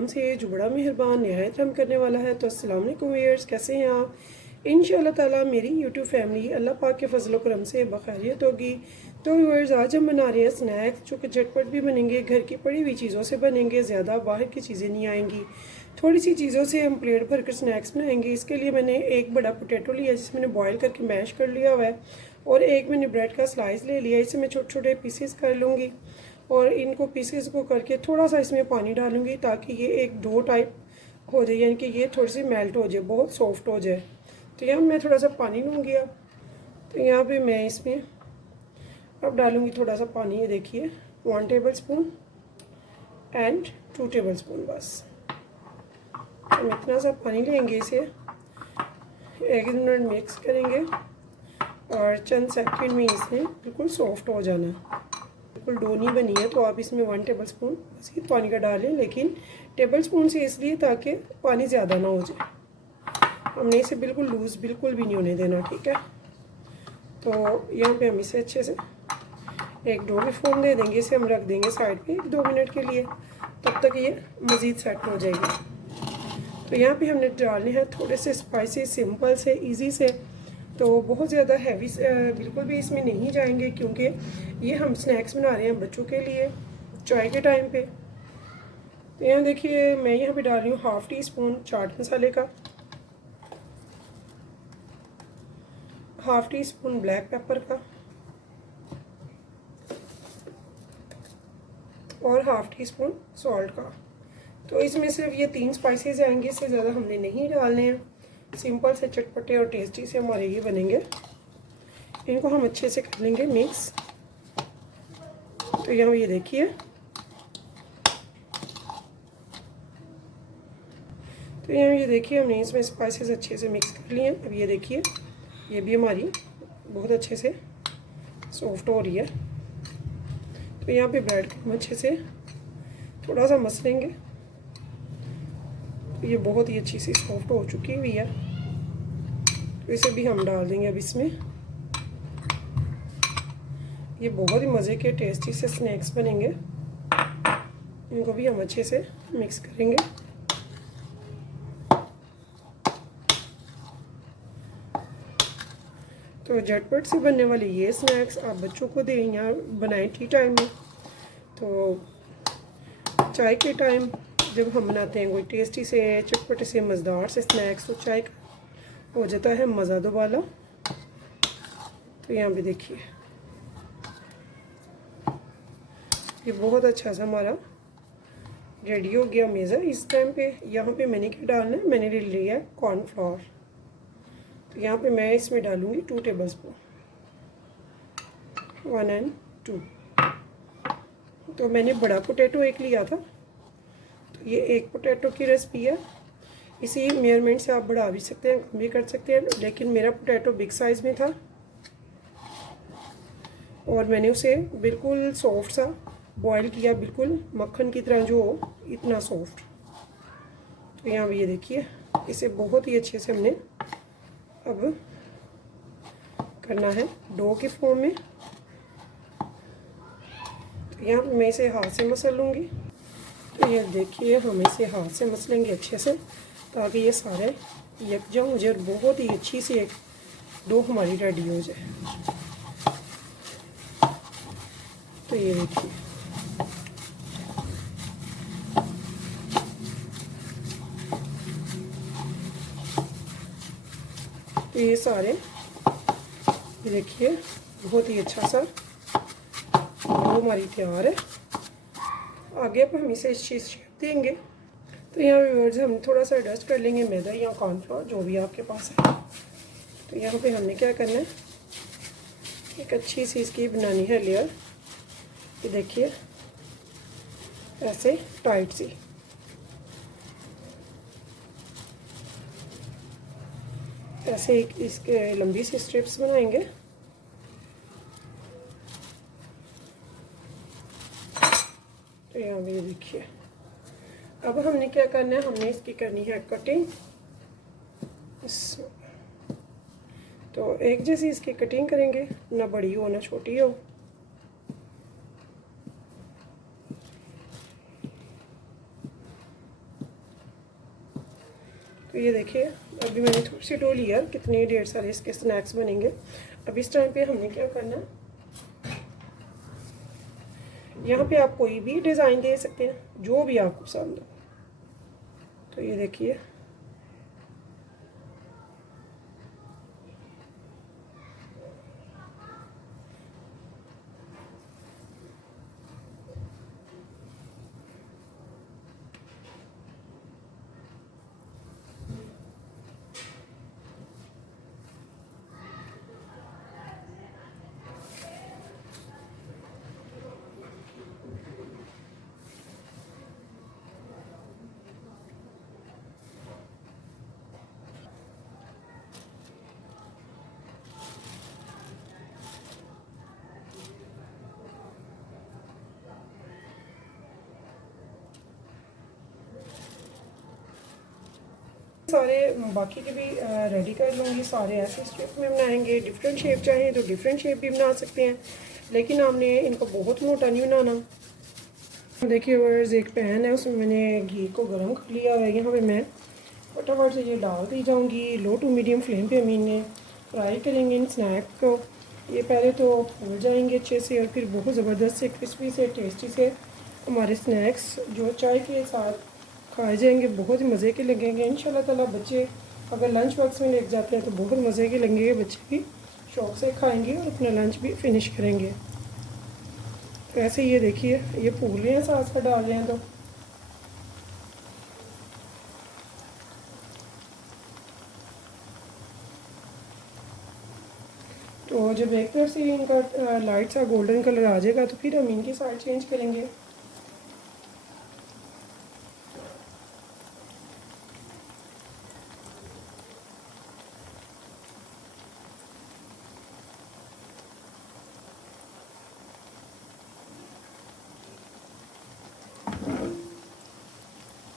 नाम से जो बड़ा मेहरबान नहायत रहम करने वाला है। तो अस्सलाम वालेकुम व्यूअर्स, कैसे हैं आप? इंशाअल्लाह ताला मेरी यूट्यूब फैमिली अल्लाह पाक के फजल करम से बखैरियत होगी। तो व्यूअर्स, आज हम बना रहे हैं स्नैक्स जो कि झटपट भी बनेंगे, घर की पड़ी हुई चीज़ों से बनेंगे, ज़्यादा बाहर की चीज़ें नहीं आएंगी। थोड़ी सी चीज़ों से हम प्लेट भर कर स्नैक्स बनाएंगे। इसके लिए मैंने एक बड़ा पोटैटो लिया जिसमें मैंने बॉयल करके मैश कर लिया हुआ है, और एक मैंने ब्रेड का स्लाइस ले लिया। इसे मैं छोटे छोटे पीसेस कर लूँगी और इनको पीसेस को करके थोड़ा सा इसमें पानी डालूँगी ताकि ये एक डो टाइप हो जाए, यानी कि ये थोड़ी सी मेल्ट हो जाए, बहुत सॉफ्ट हो जाए। तो यहाँ मैं थोड़ा सा पानी लूँगी अब। तो यहाँ पे मैं इसमें अब डालूँगी थोड़ा सा पानी। ये देखिए 1 table spoon and 2 table spoon, बस हम इतना सा पानी लेंगे। इसे 1 मिनट मिक्स करेंगे और चंद सेकंड में इसमें बिल्कुल सॉफ्ट हो जाना। बिल्कुल डो नहीं बनी है तो आप इसमें 1 टेबल स्पून बस ही पानी का डालें, लेकिन टेबल स्पून से इसलिए ताकि पानी ज़्यादा ना हो जाए। हमने इसे बिल्कुल लूज़ बिल्कुल भी नहीं होने देना, ठीक है। तो यहाँ पे हम इसे अच्छे से एक डो की फॉर्म दे देंगे। इसे हम रख देंगे साइड पे 1-2 मिनट के लिए, तब तक ये मज़ीद सेट हो जाएगी। तो यहाँ पे हमने डालने हैं थोड़े से स्पाइसी, सिंपल से, इजी से। तो बहुत ज़्यादा हैवी बिल्कुल भी इसमें नहीं जाएंगे, क्योंकि ये हम स्नैक्स बना रहे हैं बच्चों के लिए चाय के टाइम पे। तो यहाँ देखिए मैं यहाँ पे डाल रही हूँ 1/2 टी स्पून चाट मसाले का, 1/2 टी स्पून ब्लैक पेपर का और 1/2 टी स्पून सॉल्ट का। तो इसमें सिर्फ ये 3 स्पाइसेस आएंगे, इससे ज़्यादा हमने नहीं डालने हैं। सिंपल से चटपटे और टेस्टी से हमारे ये बनेंगे। इनको हम अच्छे से कर लेंगे मिक्स। तो यहाँ ये देखिए, तो यहाँ ये देखिए हमने इसमें स्पाइसेस अच्छे से मिक्स कर लिए हैं। अब ये देखिए ये भी हमारी बहुत अच्छे से सॉफ्ट हो रही है। तो यहाँ पे ब्रेड को हम अच्छे से थोड़ा सा मसलेंगे। तो ये बहुत ही अच्छी सी सॉफ्ट हो चुकी हुई है। तो इसे भी हम डाल देंगे अब इसमें। ये बहुत ही मज़े के टेस्टी से स्नैक्स बनेंगे। इनको भी हम अच्छे से मिक्स करेंगे। तो झटपट से बनने वाले ये स्नैक्स आप बच्चों को दें या बनाएं टी टाइम में। तो चाय के टाइम जब हम बनाते हैं कोई टेस्टी से, चटपटे से, मज़ेदार से स्नैक्स, तो चाय का हो जाता है मज़ा दोबारा। तो यहाँ पे देखिए ये बहुत अच्छा सा हमारा रेडी हो गया मेज़ा। इस टाइम पे यहाँ पे मैंने क्या डालना है, मैंने ले लिया है कॉर्नफ्लावर। तो यहाँ पे मैं इसमें डालूँगी 2 टेबल स्पून, 1 and 2। तो मैंने बड़ा पोटैटो एक लिया था, तो ये एक पोटैटो की रेसिपी है। इसी मेजरमेंट से आप बढ़ा भी सकते हैं, कम भी कर सकते हैं, लेकिन मेरा पोटैटो बिग साइज़ में था और मैंने उसे बिल्कुल सॉफ्ट सा बॉईल किया, बिल्कुल मक्खन की तरह जो हो, इतना सॉफ्ट। तो यहाँ भी ये देखिए इसे बहुत ही अच्छे से हमने अब करना है डो के फॉर्म में। तो यहाँ मैं इसे हाथ से मसल लूँगी। तो ये देखिए हम इसे हाथ से मसलेंगे अच्छे से ताकि ये सारे यकजा हो जाए और बहुत ही अच्छी सी एक डो हमारी रेडी हो जाए। तो ये देखिए तो ये सारे ये देखिए बहुत ही अच्छा सा डो हमारी तैयार है। आगे अब हम इसे शेप देंगे। तो यहाँ व्यूअर्स हम थोड़ा सा डस्ट कर लेंगे मैदा या कॉर्नफ्लोर, जो भी आपके पास है। तो यहाँ पे हमने क्या करना है, एक अच्छी सी इसकी बनानी है लेयर। ये देखिए ऐसे टाइट सी, ऐसे एक इसके लंबी सी स्ट्रिप्स बनाएंगे। तो यहाँ पे ये देखिए अब हमने क्या करना है, हमने इसकी करनी है कटिंग। तो एक जैसी इसकी कटिंग करेंगे, ना बड़ी हो ना छोटी हो। ये देखिए अभी मैंने थोड़ी सी डो लिया, कितने ढेर सारे इसके स्नैक्स बनेंगे। अब इस टाइम पे हमने क्या करना है, यहाँ पे आप कोई भी डिज़ाइन दे सकते हैं जो भी आपको पसंद हो। तो ये देखिए सारे बाकी के भी रेडी कर लूँगी। सारे ऐसे शेप में बनाएंगे, डिफरेंट शेप चाहें तो डिफरेंट शेप भी बना सकते हैं, लेकिन हमने इनको बहुत मोटा नहीं बनाना। देखिए वर्स एक पैन है, उसमें मैंने घी को गर्म कर लिया है। यहाँ पे मैं फटाफट से ये डाल दी जाऊँगी। लो टू मीडियम फ्लेम पे हम इन्हें फ्राई करेंगे इन स्नैक को। ये पहले तो फूल जाएंगे अच्छे से और फिर बहुत ज़बरदस्त से क्रिस्पी से टेस्टी से हमारे स्नैक्स जो चाय के साथ खाए जाएंगे, बहुत ही मज़े के लगेंगे इंशाल्लाह ताला। बच्चे अगर लंच बॉक्स में लेके जाते हैं तो बहुत मज़े के लगेंगे, बच्चे भी शौक़ से खाएंगे और अपना लंच भी फिनिश करेंगे। तो ऐसे ये देखिए ये फूल रहे हैं, साथ साथ डाल रहे हैं। तो जब एक तरफ से इनका लाइट सा गोल्डन कलर आ जाएगा तो फिर हम इनकी साइड चेंज करेंगे।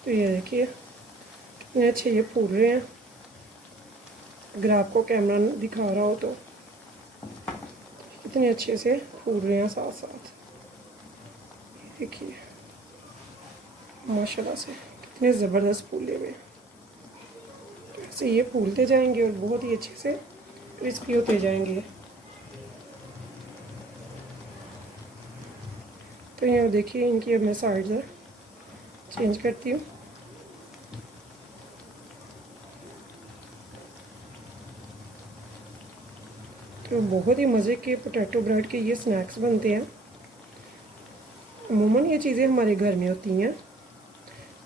तो ये देखिए कितने अच्छे ये फूल रहे हैं। अगर आपको कैमरा दिखा रहा हो तो कितने अच्छे से फूल रहे हैं साथ साथ। देखिए माशाल्लाह से कितने ज़बरदस्त फूले हुए। तो ऐसे ये फूलते जाएंगे और बहुत ही अच्छे से क्रिस्पी होते जाएंगे। तो यहाँ देखिए इनकी अब मैं साइड चेंज करती हूँ। तो बहुत ही मज़े के पोटैटो ब्रेड के ये स्नैक्स बनते हैं। अमूमन ये चीज़ें हमारे घर में होती हैं,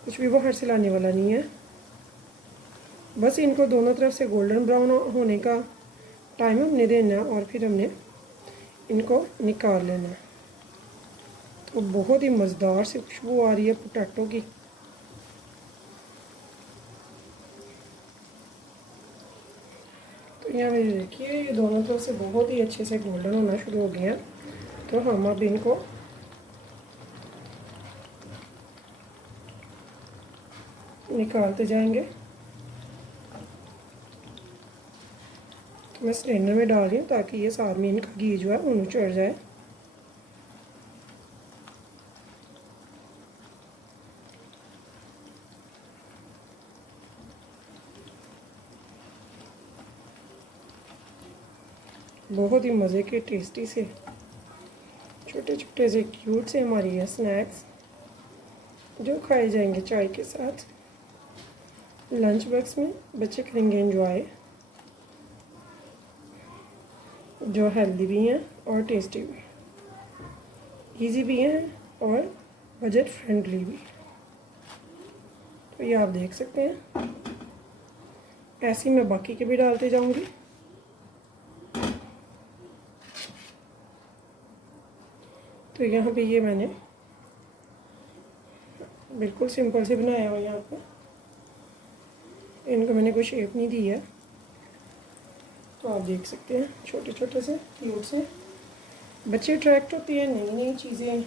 कुछ भी बाहर से लाने वाला नहीं है। बस इनको दोनों तरफ से गोल्डन ब्राउन होने का टाइम हमने देना और फिर हमने इनको निकाल लेना। तो बहुत ही मज़ेदार सी खुशबू आ रही है पोटैटो की। तो यहाँ पे देखिए ये दोनों तरफ से बहुत ही अच्छे से गोल्डन होना शुरू हो गया। तो हम अब इनको निकालते जाएंगे। तो मैं सिलेंडर में डाल रही हूँ ताकि ये साथ में इनका घी जो है वो चढ़ जाए। बहुत ही मज़े के टेस्टी से छोटे छोटे से क्यूट से हमारी ये स्नैक्स जो खाए जाएंगे चाय के साथ लंच बॉक्स में। बच्चे करेंगे एंजॉय, जो हेल्दी भी हैं और टेस्टी भी, इजी भी हैं और बजट फ्रेंडली भी। तो ये आप देख सकते हैं, ऐसे ही मैं बाकी के भी डालते जाऊंगी। तो यहाँ पे ये मैंने बिल्कुल सिंपल से बनाया हुआ, यहाँ पे इनको मैंने कोई शेप नहीं दी है। तो आप देख सकते हैं छोटे छोटे से क्यूट से बच्चे अट्रैक्ट होते हैं नई नई चीज़ें।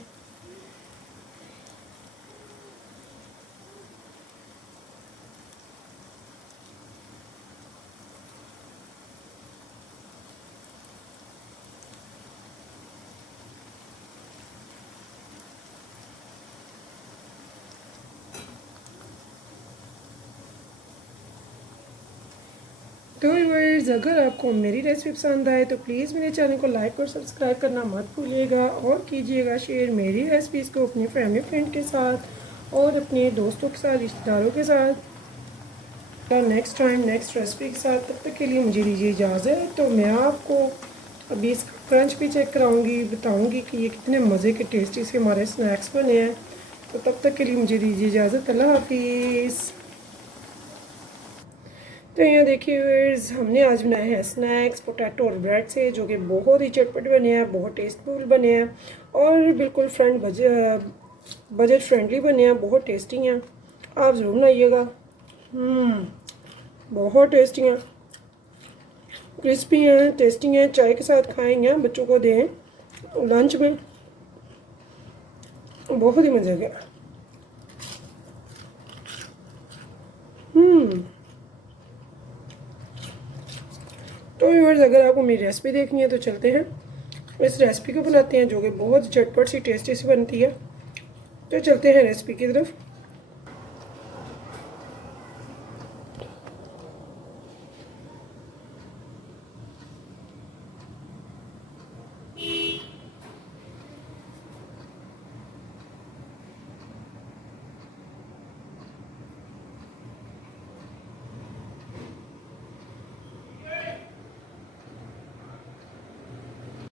तो व्यूअर्स, अगर आपको मेरी रेसिपी पसंद आए तो प्लीज़ मेरे चैनल को लाइक और सब्सक्राइब करना मत भूलिएगा और कीजिएगा शेयर मेरी रेसिपीज़ को अपने फैमिली फ्रेंड के साथ और अपने दोस्तों के साथ, रिश्तेदारों के साथ। तो नेक्स्ट टाइम नेक्स्ट रेसिपी के साथ, तब तक के लिए मुझे दीजिए इजाज़त। तो मैं आपको अभी इसका क्रंच भी चेक कराऊंगी, बताऊंगी कि ये कितने मज़े के टेस्टी से हमारे स्नैक्स बने हैं। तो तब तक के लिए मुझे दीजिए इजाज़त। अल्लाह हाफिज़। तो यहाँ देखिए व्यूअर्स, हमने आज बनाए हैं स्नैक्स पोटैटो और ब्रेड से, जो कि बहुत ही चटपट बने हैं, बहुत टेस्टफुल बने हैं और बिल्कुल बजट फ्रेंडली बने हैं, बहुत टेस्टी हैं। आप ज़रूर बनाइएगा। बहुत टेस्टी हैं, क्रिस्पी हैं, टेस्टी हैं। चाय के साथ खाएंगे, बच्चों को दें लंच में, बहुत ही मज़े का। तो व्यूअर्स, अगर आपको मेरी रेसिपी देखनी है तो चलते हैं इस रेसिपी को बनाते हैं, जो कि बहुत झटपट सी टेस्टी सी बनती है। तो चलते हैं रेसिपी की तरफ।